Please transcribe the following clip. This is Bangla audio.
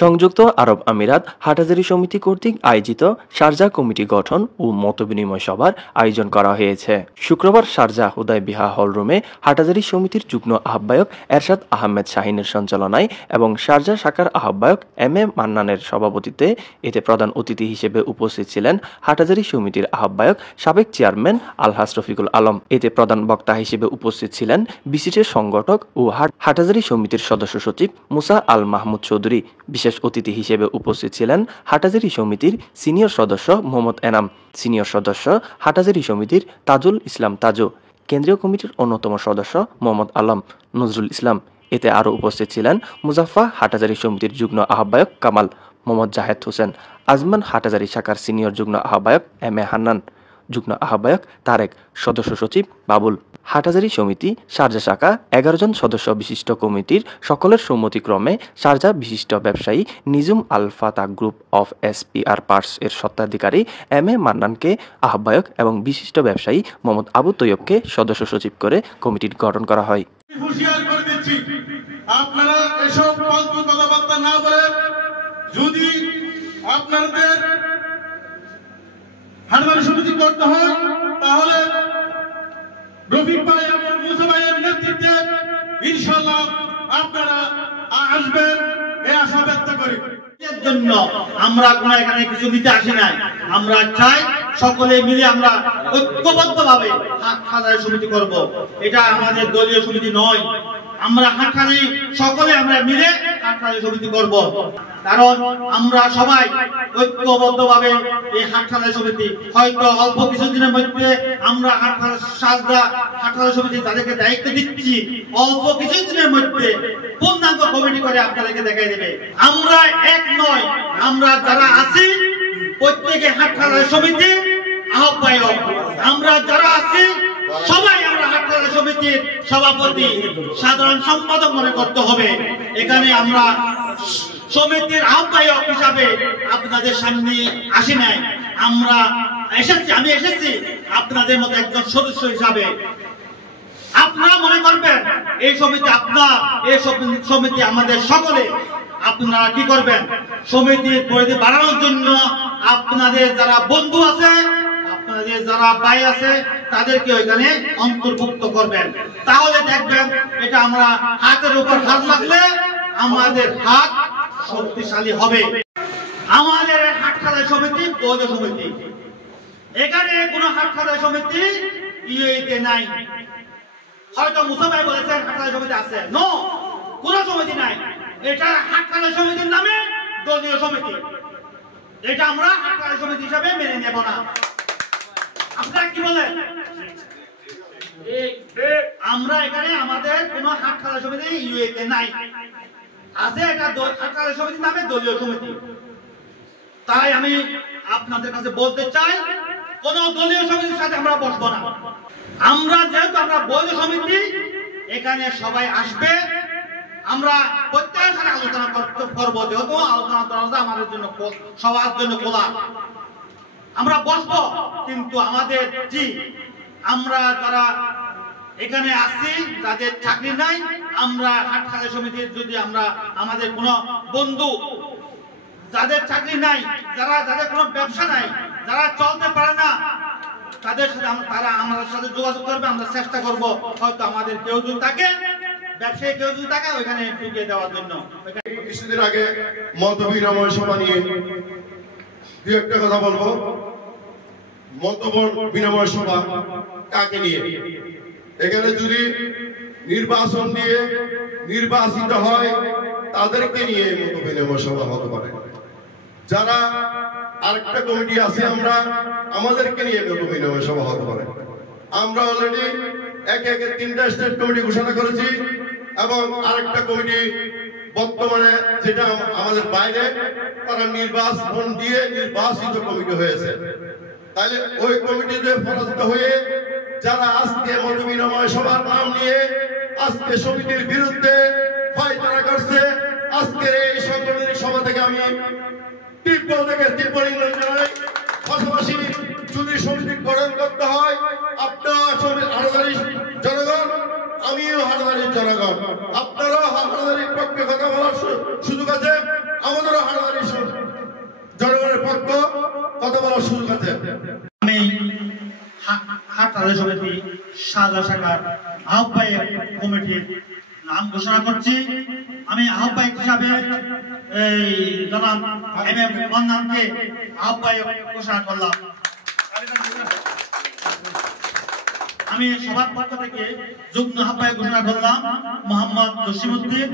সংযুক্ত আরব আমিরাত হাটহাজারী সমিতি কর্তৃক আয়োজিত শারজাহ কমিটি গঠন ও মতবিনিময় সভার আয়োজন করা হয়েছে। শুক্রবার শারজাহ হুদায়বিয়া হলরুমে হাটহাজারী সমিতির যুগ্ম আহ্বায়ক এরশাদ আহমেদ শাহিনের সঞ্চালনায় এবং শারজাহ শাখার আহ্বায়ক এম এ মান্নানের সভাপতিত্বে এতে প্রধান অতিথি হিসেবে উপস্থিত ছিলেন হাটহাজারী সমিতির আহ্বায়ক সাবেক চেয়ারম্যান আলহাজ রফিকুল আলম। এতে প্রধান বক্তা হিসেবে উপস্থিত ছিলেন বিসিসির সংগঠক ও হাটহাজারী সমিতির সদস্য সচিব মুসা আল মাহমুদ চৌধুরী। বিশেষ অতিথি হিসেবে উপস্থিত ছিলেন হাটহাজারী সমিতির সিনিয়র সদস্য মোহাম্মদ এনাম, সিনিয়র সদস্য হাটহাজারী সমিতির তাজুল ইসলাম তাজু, কেন্দ্রীয় কমিটির অন্যতম সদস্য মোহাম্মদ আলম, নজরুল ইসলাম। এতে আরও উপস্থিত ছিলেন মুজাফফা হাটহাজারী সমিতির যুগ্ম আহ্বায়ক কামাল, মোহাম্মদ জাহেদ হোসেন, আজমান হাটহাজারী শাখার সিনিয়র যুগ্ম আহ্বায়ক এম এ হান্নান, যুগ্ম আহ্বায়ক তারেক, সদস্য সচিব বাবুল। হাটহাজারী সমিতি শারজাহ শাখা 11 জন সদস্য বিশিষ্ট কমিটির সকলের সম্মতিক্রমে শারজাহ বিশিষ্ট ব্যবসায়ী নিজুম আল ফাতা গ্রুপ অফ SPR পার্টস এর স্বত্বাধিকারী এম এ মান্নানকে আহ্বায়ক এবং বিশিষ্ট ব্যবসায়ী মোহাম্মদ আবু তৈয়বকে সদস্য সচিব করে কমিটি গঠন করা হয়। আপনারা এসব ফালতু কথাবার্তা না বলে যদি আপনাদের হাটহাজারী সমিতি করতে হয় তাহলে রফিক ভাই এবং মুসা ভাইয়ের নেতৃত্বে ইনশাআল্লাহ আপনারা আসবেন এই আশা ব্যক্ত করি। এর জন্য আমরা কোনো এখানে কিছু নিতে আসি নাই, আমরা চাই সকলে মিলে আমরা ঐক্যবদ্ধভাবে হাটহাজারী সমিতি করব। এটা আমাদের দলীয় সমিতি নয়, আমরা হাটহাজারী সকলে আমরা মিলে হাটহাজারী সমিতি করব। কারণ আমরা সবাই ঐক্যবদ্ধভাবে এই হাটহাজারী সমিতি হয়তো অল্প কিছুদিনের মধ্যে আমরা হাটহাজারী সমিতি তাদেরকে দায়িত্ব দিচ্ছি, অল্প কিছুদিনের মধ্যে পূর্ণাঙ্গ কমিটি করে আপনাদেরকে দেখাই দেবে। আমরা এক নয়, আমরা যারা আছি প্রত্যেকে হাটহাজারী সমিতি আহ্বায়ক, আমরা যারা আছি সবাই আমরা হাটহাজারী সমিতির সভাপতি সাধারণ সম্পাদক মনে করতে হবে। এখানে আমরা সমিতির আহ্বায়ক হিসাবে আপনাদের সামনে আসি নাই, আমরা এসেছি, আমি এসেছি আপনাদের মতো একজন সদস্য হিসাবে। আপনারা মনে করবেন এই সমিতি আপনার, এই সমিতি আমাদের সকলে। আপনারা কি করবেন, সমিতির পরিধি বাড়ানোর জন্য আপনাদের যারা বন্ধু আছে, আপনাদের যারা ভাই আছে তাদেরকে ওইখানে অন্তর্ভুক্ত করবেন। তাহলে দেখবেন এটা আমরা হাতের উপর হাত লাগলে আমাদের হাত শক্তিশালী হবে। আমাদের হাটহাজারী সমিতি বৈধ সমিতি, এখানে কোনো হাটহাজারী সমিতি ইউএইতে নাই। হয়তো মুসা ভাই বলেছেন হাটহাজারী সমিতি আছে, নো, কোনো সমিতি নাই। এটা হাটহাজারী সমিতির নামে দলীয় সমিতি, এটা আমরা হাটহাজারী সমিতি হিসাবে মেনে নেব না। আপনারা কি বলেন? আমরা এখানে আমাদের কোনো হাটহাজারী সমিতি ইউএইতে নাই, আছে এটা হাটহাজারী সমিতির নামে দলীয় সমিতি। তাই আমি আপনাদের কাছে বলতে চাই, কোন দলীয় সমিতির সাথে আমরা বসবো না। আমরা যেহেতু আমরা বৈধ সমিতি, এখানে সবাই আসবে, আমরা প্রত্যেকের সাথে আলোচনা করবো, যেহেতু আলোচনা দরজা আমাদের জন্য সবার জন্য খোলা। আমরা বসবো, কিন্তু আমাদের জি আমরা যারা এখানে আসছি যাদের চাকরি নাই, আমরা হাটহাজারী সমিতির যদি আমরা আমাদের কোনো বন্ধু যাদের চাকরি নাই, যাদের কোনো ব্যবসা নাই, যারা চলতে পারে না, তাদের সাথে তারা আমাদের সাথে যোগাযোগ করবে। আমরা চেষ্টা করব হয়তো আমাদের কেউ যদি থাকে, ব্যবসায়ী কেউ যদি থাকে, ওইখানে ঢুকিয়ে দেওয়ার জন্য। কিছুদিন আগে মতবিনিময় সভা নিয়ে দু একটা কথা বলবো। মত বিনিময় সভা কাকে নিয়ে? এখানে যদি নির্বাচন দিয়ে নির্বাচিত হয় তাদেরকে নিয়ে মত বিনিময় সভা হতে পারে। যারা আরেকটা কমিটি আছে, আমরা আমাদেরকে নিয়ে মত বিনিময় সভা হতে পারে। আমরা অলরেডি একে 3টা স্টেট কমিটি ঘোষণা করেছি এবং আরেকটা কমিটি বর্তমানে যেটা আমাদের বাইরে, তারা নির্বাচন দিয়ে নির্বাচিত কমিটি হয়েছে। তাহলে ওই কমিটিতে পরাজিত হয়ে যারা আজকে মত বিনিময় সভার নাম নিয়ে আজকে সমিতির বিরুদ্ধে ফাইটারা করছে, আজকের এই সাংগঠনিক সভা থেকে আমি তীব্র নিন্দা জানাই। পাশাপাশি যদি সমিতি গঠন করতে হয়, আপনারা হাটহাজারী জনগণ, আমিও হাটহাজারীর জনগণ, আপনারাও হাটহাজারীর পক্ষে কথা বলার সুযোগ আছে। আমাদের শারজা শাখার আহ্বায়ক কমিটির নাম ঘোষণা করছি। আমি আহ্বায়ক হিসাবে এই জনাব এম এ মান্নানকে আহ্বায়ক ঘোষণা করলাম। আমি সবার পক্ষ থেকে যুগ্ম আহ্বায়ক ঘোষণা করলাম মোহাম্মদ জসিমউদ্দিন।